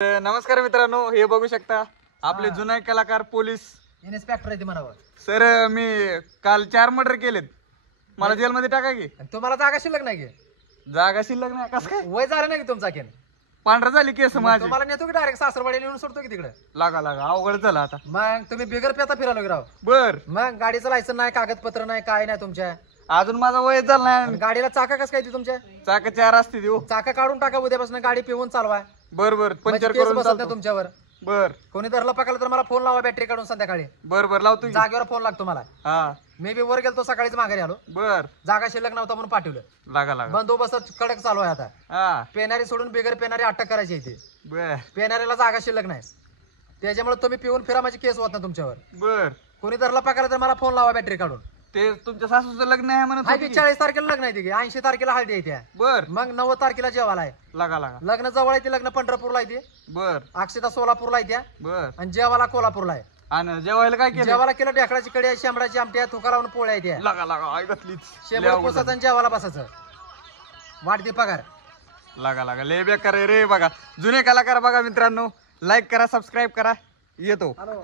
नमस्कार मित्रांनो, हे बघू शकता आपले जुने कलाकार पोलीस इन्स्पेक्टर आहे ते म्हणावं. सर. मी काल 4 मर्डर केलेत. मला जेलमध्ये टाका की. आणि तुम्हाला जागा शिल्लक नाही की? जागा शिल्लक नाही. कसं काय? वय झालं नाही की तुमचा केन? पांढरा झाली केस माझी. तुम्हाला नेतो की डायरेक्ट सासरवाडी नेऊन सोडतो की तिकडे? लागा अवघड झालं आता. मग तुम्ही बिगर पेता फिरालो की राव. बर. मग गाडीचं लायसन नाही, कागदपत्र नाही, काय नाही तुमच्या. अजून माझा वय झालं आणि नाही. गाडीला चाका कसं काय ती तुमच्या? चाका 4 असते देऊ. चाका काढून टाका उद्यापासून, गाडी पिऊन चालवा. बर पंचर म्हणजे केस करून बसत नाही चालतो. तुमच्यावर. बर कोणी धरलं पकडलं तर मला फोन लावा, बॅटरी काढून संध्याकाळी. बर लावतो की. जागेवर फोन लागतो मला. हा मी बी वर गेलतो सकाळीच माघारी आलो. बर. जागा शिल्लक नव्हता म्हणून पाठवलं. लागा बंदोबस्त कडक चालू आहे आता. हा पेनारी सोडून बिगर पेनारी अटक करायची इथे. बर पेनारीला जागा शिल्लक नाही. त्याच्यामुळे तुम्ही पिऊन फिरा, माझी केस होत ना तुमच्यावर. बर. कोणी धरला पकडला तर मला फोन लावा, बॅटरी काढून. ते तुमच्या सासूचं लग्न आहे म्हणत हाय होती की की. 40 तारखेला लग्न आहे ते, 80 तारखेला हळदी आहे त्या. बर. मग 90 तारखेला जेवायला आहे. लागा लग्न जवळ आहे ते. लग्न पंढरपूरला आहे ते. बर अक्षता सोलापूरला आहे त्या. बर. आणि जेवायला कोल्हापूरला आहे. आणि जेवायला काय केलं? जेवायला केलं ढेकळाची कडी आहे, शेंबडाची आमटी आहे, तुका लावून पोळ्या आहे त्या. लागा ऐकतलीच. शेंबड पोसाचं आणि जेवायला बसायचं. वाढते पगार. लागा लय बेकार आहे रे. बघा जुने कलाकार बघा मित्रांनो, लाईक करा, सबस्क्राईब करा. येतो. हॅलो.